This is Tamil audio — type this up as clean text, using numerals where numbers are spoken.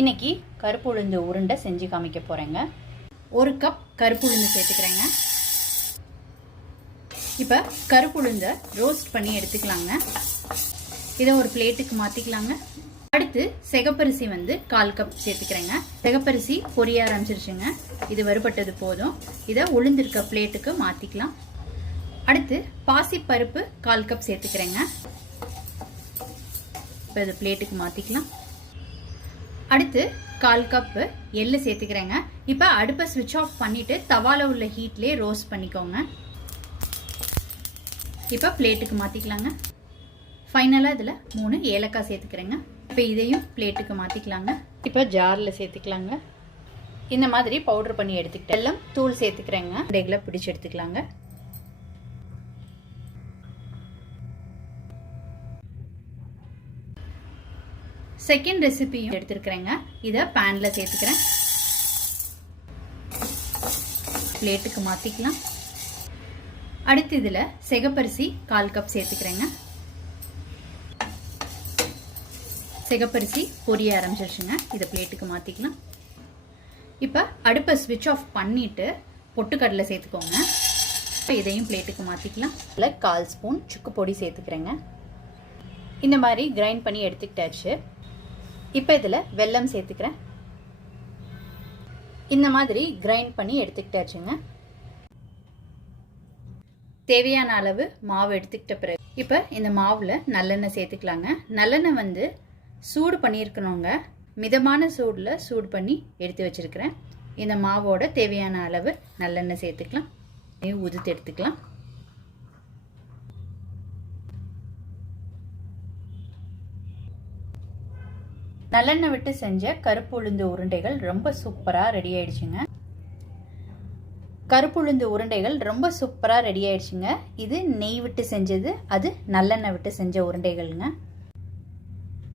இன்னைக்கு கருப்பு உளுந்து உருண்டை செஞ்சு காமிக்க போகிறேங்க. 1 கப் கருப்பு உளுந்து சேர்த்துக்கிறேங்க. இப்போ கருப்பு உளுந்தை ரோஸ்ட் பண்ணி எடுத்துக்கலாங்க. இதை ஒரு பிளேட்டுக்கு மாற்றிக்கலாங்க. அடுத்து சிகப்பரிசி 1/4 கப் சேர்த்துக்கிறேங்க. சிகப்பரிசி பொரிய ஆரம்பிச்சிருச்சுங்க. இது வறுபட்டது போதும். இதை உளுந்திருக்க பிளேட்டுக்கு மாற்றிக்கலாம். அடுத்து பாசிப்பருப்பு 1/4 கப் சேர்த்துக்கிறேங்க. இப்போ இது பிளேட்டுக்கு மாற்றிக்கலாம். அடுத்து 1/4 கப் எள்ளு சேர்த்துக்கிறேங்க. இப்போ அடுப்பை ஸ்விட்ச் ஆஃப் பண்ணிட்டு தவால உள்ள ஹீட்லேயே ரோஸ்ட் பண்ணிக்கோங்க. இப்போ பிளேட்டுக்கு மாற்றிக்கலாங்க. ஃபைனலாக இதில் 3 ஏலக்காய் சேர்த்துக்கிறேங்க. இப்போ இதையும் பிளேட்டுக்கு மாற்றிக்கலாங்க. இப்போ ஜாரில் சேர்த்துக்கலாங்க. இந்த மாதிரி பவுடர் பண்ணி எடுத்துக்கிட்டு எல்லாம் தூள் சேர்த்துக்கிறேங்க. ரெகுலா பிடிச்சி எடுத்துக்கலாங்க. செகண்ட் ரெசிபியும் எடுத்துருக்கிறேங்க. இதை பேன்ல சேர்த்துக்கிறேன். பிளேட்டுக்கு மாற்றிக்கலாம். அடுத்து இதில் சிகப்பரிசி 1/4 கப் சேர்த்துக்கிறேங்க. சிகப்பரிசி பொரிய ஆரம்பிச்சிருச்சுங்க. இதை பிளேட்டுக்கு மாற்றிக்கலாம். இப்போ அடுப்பை ஸ்விட்ச் ஆஃப் பண்ணிவிட்டு பொட்டுக்கடலை சேர்த்துக்கோங்க. இப்போ இதையும் பிளேட்டுக்கு மாற்றிக்கலாம். இதில் 1/4 ஸ்பூன் சுக்கு பொடி சேர்த்துக்கிறேங்க. இந்த மாதிரி கிரைண்ட் பண்ணி எடுத்துக்கிட்டாச்சு. இப்போ இதில் வெல்லம் சேர்த்துக்கிறேன். இந்த மாதிரி கிரைண்ட் பண்ணி எடுத்துக்கிட்டாச்சுங்க. தேவையான அளவு மாவு எடுத்துக்கிட்ட பிறகு இப்போ இந்த மாவில் நல்லெண்ணெய் சேர்த்துக்கலாங்க. நல்லெண்ணெய் சூடு பண்ணியிருக்கணுங்க. மிதமான சூடில் சூடு பண்ணி எடுத்து வச்சிருக்கிறேன். இந்த மாவோட தேவையான அளவு நல்லெண்ணெய் சேர்த்துக்கலாம். உதுத்து எடுத்துக்கலாம். நல்லெண்ணெய் விட்டு செஞ்ச கருப்பு உளுந்து உருண்டைகள் ரொம்ப சூப்பராக ரெடி ஆயிடுச்சுங்க. கருப்பு உளுந்து உருண்டைகள் ரொம்ப சூப்பராக ரெடி ஆயிடுச்சுங்க. இது நெய் விட்டு செஞ்சது, அது நல்லெண்ணெய் விட்டு செஞ்ச உருண்டைகள்ங்க.